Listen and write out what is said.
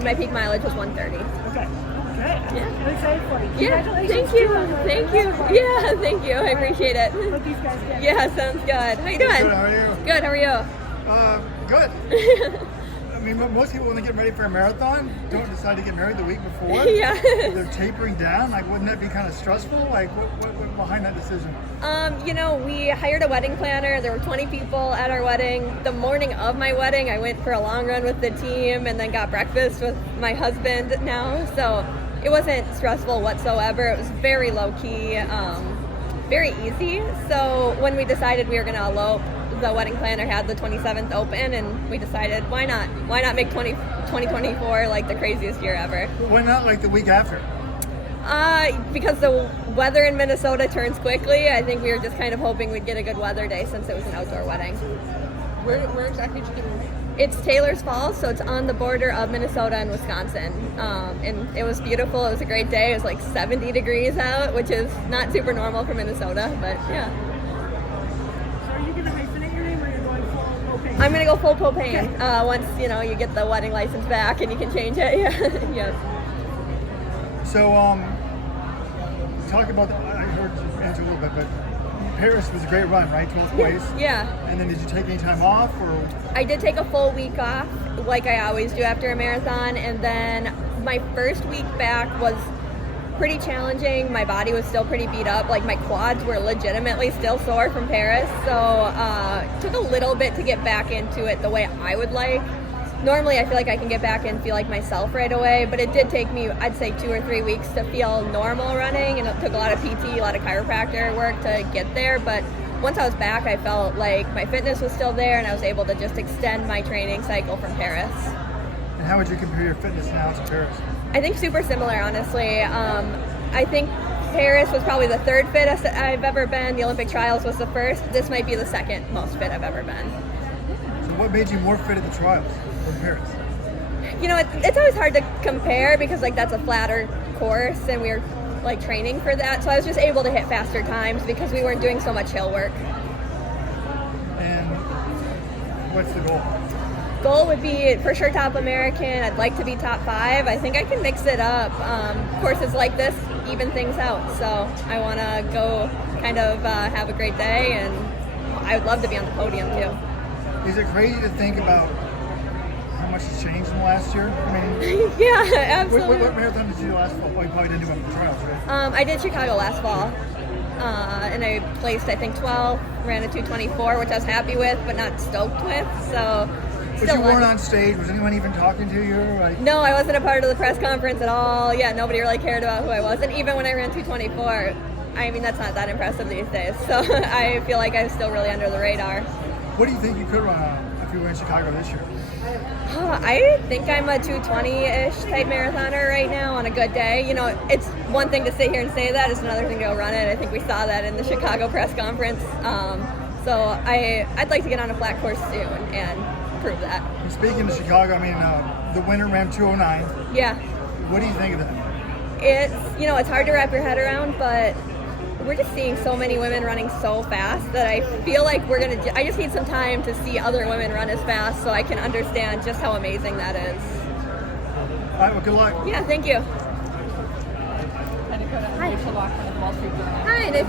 and my peak mileage was 130. Okay. Good. Yeah. I'm excited for you. Yeah, Congratulations. thank you. too on the Thank you. marathon. Yeah, thank you. I appreciate it. Hope these guys get it. Yeah, sounds good. How you doing? Good, how are you? Good, how are you? Good. I mean, most people when they get ready for a marathon don't decide to get married the week before. Yeah. They're tapering down. Like, wouldn't that be kind of stressful? Like, what behind that decision? We hired a wedding planner. There were 20 people at our wedding. The morning of my wedding, I went for a long run with the team and then got breakfast with my husband now. So it wasn't stressful whatsoever. It was very low key, very easy. So when we decided we were going to elope, the wedding planner had the 27th open, and we decided, why not? Why not make 2024 like the craziest year ever? Why not like the week after? Because the weather in Minnesota turns quickly. I think we were just kind of hoping we'd get a good weather day since it was an outdoor wedding. Where exactly did you get married? It's Taylor's Falls, so it's on the border of Minnesota and Wisconsin. And it was beautiful. It was a great day. It was like 70 degrees out, which is not super normal for Minnesota, but yeah. So are you going to hyphenate your name or you're going full Popehn? I'm going to go full Popehn once, you get the wedding license back and you can change it. Yeah. Yes. So, talk about I heard you answer a little bit, but Paris was a great run, right? 12th place. Yeah. And then did you take any time off, or? I did take a full week off, like I always do after a marathon, and then my first week back was pretty challenging. My body was still pretty beat up. Like, my quads were legitimately still sore from Paris, so it took a little bit to get back into it the way I would like. Normally, I feel like I can get back and feel like myself right away, but it did take me, I'd say, 2 or 3 weeks to feel normal running, and it took a lot of PT, a lot of chiropractor work to get there, but once I was back, I felt like my fitness was still there, and I was able to just extend my training cycle from Paris. And how would you compare your fitness now to Paris? I think super similar, honestly. I think Paris was probably the third fittest I've ever been. The Olympic trials was the first. This might be the second most fit I've ever been. So what made you more fit at the trials than Paris? It's always hard to compare because that's a flatter course and we were training for that. So I was just able to hit faster times because we weren't doing so much hill work. And what's the goal? Goal would be for sure top American. I'd like to be top 5. I think I can mix it up. Courses like this even things out. So I want to go kind of have a great day, and I would love to be on the podium too. Is it crazy to think about how much has changed in the last year? I mean, yeah, absolutely. What marathon did you do last fall? Well, you probably didn't do one for trials, right? I did Chicago last fall, and I placed, I think, 12, ran a 2:24, which I was happy with, but not stoked with. So. But you weren't on stage. Was anyone even talking to you? No, I wasn't a part of the press conference at all. Yeah, nobody really cared about who I was. And even when I ran 2:24, I mean, that's not that impressive these days. So I feel like I was still really under the radar. What do you think you could run if you were in Chicago this year? I think I'm a 2:20-ish type marathoner right now on a good day. It's one thing to sit here and say that. It's another thing to go run it. I think we saw that in the Chicago press conference. So I'd like to get on a flat course soon and prove that. And speaking of Chicago, I mean, the winner ran 2:09. Yeah. What do you think of that? It's hard to wrap your head around, but we're just seeing so many women running so fast that I feel like I just need some time to see other women run as fast so I can understand just how amazing that is. All right, well, good luck. Yeah, thank you. Dakotah, Wall Street Journal. Hi, nice